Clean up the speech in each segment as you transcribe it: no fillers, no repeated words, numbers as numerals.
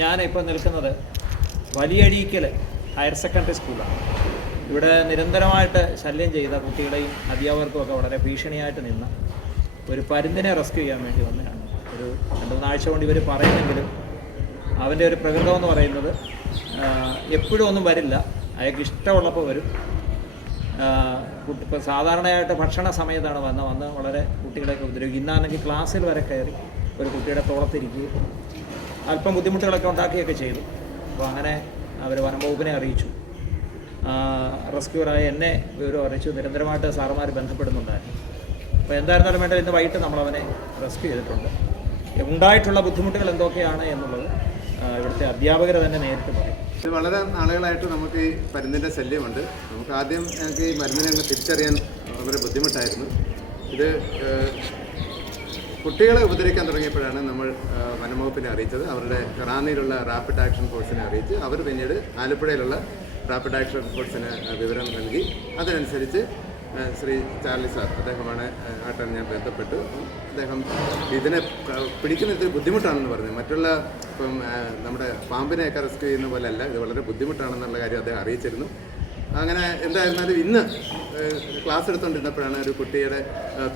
ഞാനിപ്പോൾ നിൽക്കുന്നത് Valiyazheekal higher secondary സ്കൂളാണ്. ഇവിടെ നിരന്തരമായിട്ട് ശല്യം ചെയ്ത കുട്ടികളെയും അധ്യാപകർക്കുമൊക്കെ വളരെ ഭീഷണിയായിട്ട് നിന്ന ഒരു പരുന്തിനെ റെസ്ക്യൂ ചെയ്യാൻ വേണ്ടി വന്നതാണ്. ഒരു 2-3 ആഴ്ച കൊണ്ട് ഇവർ പറയുന്നെങ്കിലും അവൻ്റെ ഒരു പ്രകൃതം എന്ന് പറയുന്നത് എപ്പോഴും ഒന്നും വരില്ല, അയാൾക്ക് ഇഷ്ടമുള്ളപ്പോൾ വരും. ഇപ്പോൾ സാധാരണയായിട്ട് ഭക്ഷണ സമയത്താണ് വന്ന് വളരെ കുട്ടികളെയൊക്കെ ഉപദ്രവിക്കും. ഇന്നാണെങ്കിൽ ക്ലാസ്സിൽ വരെ കയറി ഒരു കുട്ടിയുടെ തോളത്തിരിക്കുകയും അല്പം ബുദ്ധിമുട്ടുകളൊക്കെ ഉണ്ടാക്കുകയൊക്കെ ചെയ്തു. അപ്പോൾ അങ്ങനെ അവർ വനം വകുപ്പിനെ അറിയിച്ചു. റെസ്ക്യൂറായ എന്നെ വിവരം അറിയിച്ചു. നിരന്തരമായിട്ട് സാറുമാർ ബന്ധപ്പെടുന്നുണ്ടായിരുന്നു. അപ്പോൾ എന്തായിരുന്നാലും വേണ്ട, ഇന്ന് വൈകിട്ട് നമ്മളവനെ റെസ്ക്യൂ ചെയ്തിട്ടുണ്ട്. ഉണ്ടായിട്ടുള്ള ബുദ്ധിമുട്ടുകൾ എന്തൊക്കെയാണ് എന്നുള്ളത് ഇവിടുത്തെ അധ്യാപകർ തന്നെ നേരിട്ട് പറയും. ഇത് വളരെ നാളുകളായിട്ട് നമുക്ക് ഈ പരുന്തിൻ്റെ ശല്യമുണ്ട്. നമുക്ക് ആദ്യം ഞങ്ങൾക്ക് ഈ മരുന്നിനെ അങ്ങ് തിരിച്ചറിയാൻ വളരെ ബുദ്ധിമുട്ടായിരുന്നു. ഇത് കുട്ടികളെ ഉപദ്രവിക്കാൻ തുടങ്ങിയപ്പോഴാണ് നമ്മൾ വനംവകുപ്പിനെ അറിയിച്ചത്. അവരുടെ റാന്നിയിലുള്ള റാപ്പിഡ് ആക്ഷൻ ഫോഴ്സിനെ അറിയിച്ച് അവർ പിന്നീട് ആലപ്പുഴയിലുള്ള റാപ്പിഡ് ആക്ഷൻ ഫോഴ്സിന് വിവരം നൽകി. അതിനനുസരിച്ച് ശ്രീ ചാർലി സാർ, അദ്ദേഹമാണ് ആയിട്ടാണ് ഞാൻ ബന്ധപ്പെട്ടു. അദ്ദേഹം ഇതിനെ പിടിക്കുന്ന ഇത്തിരി ബുദ്ധിമുട്ടാണെന്ന് പറഞ്ഞു. മറ്റുള്ള ഇപ്പം നമ്മുടെ പാമ്പിനെയൊക്കെ റെസ്ക്യൂ ചെയ്യുന്ന പോലെ അല്ല, ഇത് വളരെ ബുദ്ധിമുട്ടാണെന്നുള്ള കാര്യം അദ്ദേഹം അറിയിച്ചിരുന്നു. അങ്ങനെ എന്തായിരുന്നാലും ഇന്ന് ക്ലാസ് എടുത്തുകൊണ്ടിരുന്നപ്പോഴാണ് ഒരു കുട്ടിയുടെ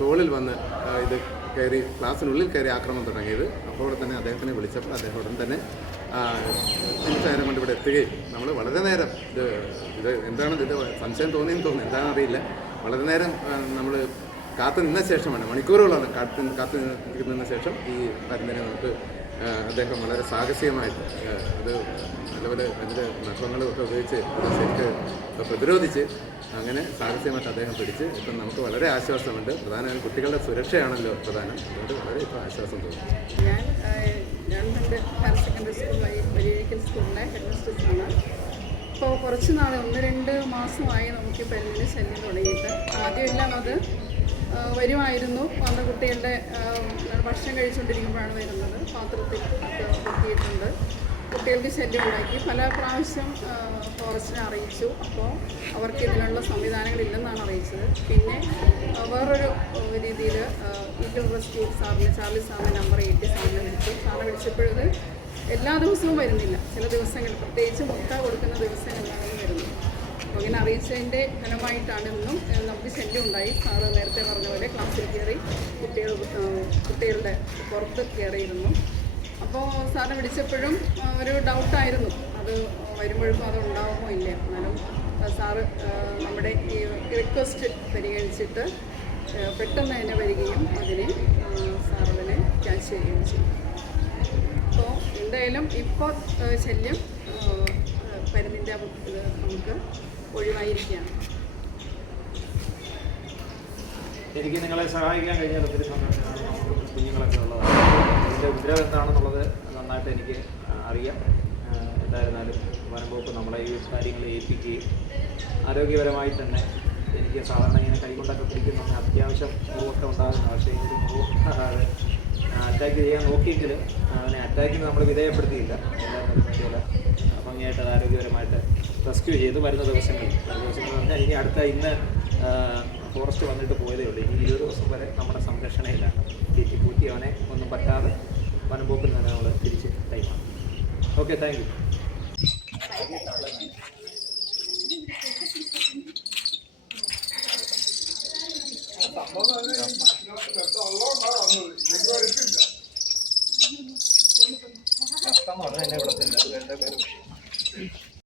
തോളിൽ വന്ന് ഇത് കയറി ക്ലാസ്സിനുള്ളിൽ കയറി ആക്രമണം തുടങ്ങിയത്. അപ്പോൾ തന്നെ അദ്ദേഹത്തിനെ വിളിച്ചപ്പോൾ അദ്ദേഹം ഉടൻ തന്നെ നേരം കൊണ്ട് ഇവിടെ എത്തുകയും നമ്മൾ വളരെ നേരം ഇത് എന്താണെന്ന് ഇത് സംശയം തോന്നിയെന്ന് തോന്നുന്നു, എന്താണെന്നറിയില്ല. വളരെ നേരം നമ്മൾ കാത്തു നിന്ന ശേഷമാണ്, മണിക്കൂറുകളാണ് കാത്തു നിന്ന ശേഷം ഈ പരുന്തിനെ നമുക്ക് അദ്ദേഹം വളരെ സാഹസികമായിട്ട് അത് നല്ലപോലെ അതിൻ്റെ നഖങ്ങളും ഒക്കെ ഉപയോഗിച്ച് ശരിക്ക് പ്രതിരോധിച്ച് അങ്ങനെ സാഹസികമായിട്ട് അദ്ദേഹം പിടിച്ച് ഇപ്പം നമുക്ക് വളരെ ആശ്വാസമുണ്ട്. പ്രധാനമായും കുട്ടികളുടെ സുരക്ഷയാണല്ലോ പ്രധാനം, അതുകൊണ്ട് വളരെ ഇപ്പോൾ ആശ്വാസം തോന്നുന്നു. ഞാൻ ഹയർ സെക്കൻഡറി സ്കൂളിലായി വലിയഴീക്കൽ സ്കൂളിലെ ഹെഡ് മിസ്ട്രസ്സാണ്. ഇപ്പോൾ കുറച്ച് നാൾ 1-2 മാസമായി നമുക്ക് പരുന്തിൻ്റെ ശല്യം തുടങ്ങിയിട്ട്. ആദ്യമെല്ലാം അത് വരുമായിരുന്നു, വന്ന കുട്ടികളുടെ ഭക്ഷണം കഴിച്ചുകൊണ്ടിരിക്കുമ്പോഴാണ് വരുന്നത്. പാത്രത്തിൽ പൊക്കിയിട്ടുണ്ട്, കുട്ടികൾക്ക് ശല്യം ഉണ്ടാക്കി. പല പ്രാവശ്യം ഫോറസ്റ്റിനെ അറിയിച്ചു. അപ്പോൾ അവർക്ക് ഇതിനുള്ള സംവിധാനങ്ങളില്ലെന്നാണ് അറിയിച്ചത്. പിന്നെ വേറൊരു രീതിയിൽ ഈഗിൾ റെസ്ക്യൂ സാറിന്, ചാർലി സാറിൻ്റെ നമ്പർ 80 സാറിനെ വിളിച്ചു. സാറിനെ വിളിച്ചപ്പോഴത് എല്ലാ ദിവസവും വരുന്നില്ല, ചില ദിവസങ്ങൾ പ്രത്യേകിച്ച് മുട്ട കൊടുക്കുന്ന ദിവസങ്ങളിലാണ് വരുന്നത്. അപ്പോൾ ഇങ്ങനെ അറിയിച്ചതിൻ്റെ ഫലമായിട്ടാണ് ഇന്നും നമുക്ക് ശല്യം ഉണ്ടായി. സാറ് നേരത്തെ പറഞ്ഞ പോലെ ക്ലാസ്സിൽ കയറി കുട്ടികളുടെ പുറത്ത് കയറിയിരുന്നു. അപ്പോൾ സാറിനെ വിളിച്ചപ്പോഴും ഒരു ഡൗട്ടായിരുന്നു, അത് വരുമ്പോഴേക്കും അത് ഉണ്ടാവുമോ ഇല്ല. എന്നാലും സാറ് നമ്മുടെ ഈ റിക്വസ്റ്റ് പരിഗണിച്ചിട്ട് പെട്ടെന്ന് തന്നെ വരികയും അതിനെ സാറതിനെ ക്യാച്ച് ചെയ്യുകയും ചെയ്യും. അപ്പോൾ എന്തായാലും ഇപ്പോൾ ശല്യം പരുന്തിൻ്റെ ഇത് നമുക്ക് ഒഴിവായിരിക്കുകയാണ്. എനിക്ക് നിങ്ങളെ സഹായിക്കാൻ കഴിഞ്ഞാൽ ഒത്തിരി സന്തോഷമാണ്. നമുക്ക് കുഞ്ഞുങ്ങളൊക്കെ ഉള്ളതാണ്. ഇതിൻ്റെ ഉപദ്രവം എന്താണെന്നുള്ളത് നന്നായിട്ട് എനിക്ക് അറിയാം. എന്തായിരുന്നാലും വനംവകുപ്പ് നമ്മളെ ഈ കാര്യങ്ങൾ ഏൽപ്പിക്കുകയും ആരോഗ്യപരമായി തന്നെ എനിക്ക് സാധാരണ ഇങ്ങനെ കൈകൊണ്ടൊക്കെ പിടിക്കുന്ന അത്യാവശ്യം മുറിവൊക്കെ ഉണ്ടാകുന്ന, പക്ഷേ ഇതൊരു മുറിവ് അറ്റാക്ക് ചെയ്യാൻ നോക്കിയെങ്കിലും അതിനെ അറ്റാക്കിന് നമ്മൾ വിധേയപ്പെടുത്തിയില്ല. എല്ലാവരും ഭംഗിയായിട്ട് അത് ആരോഗ്യപരമായിട്ട് റെസ്ക്യൂ ചെയ്ത് വരുന്ന ദിവസങ്ങളിൽ പറഞ്ഞാൽ ഇന്ന് ഫോറസ്റ്റ് വന്നിട്ട് പോയതേ ഉള്ളൂ. ഇനി 20 ദിവസം വരെ നമ്മുടെ സംരക്ഷണയിലാണ്. കൂറ്റി അവനെ ഒന്നും പറ്റാതെ വനംവകുപ്പിൽ തന്നെ നമ്മൾ തിരിച്ച് ടൈമാണ്. Okay, thank you.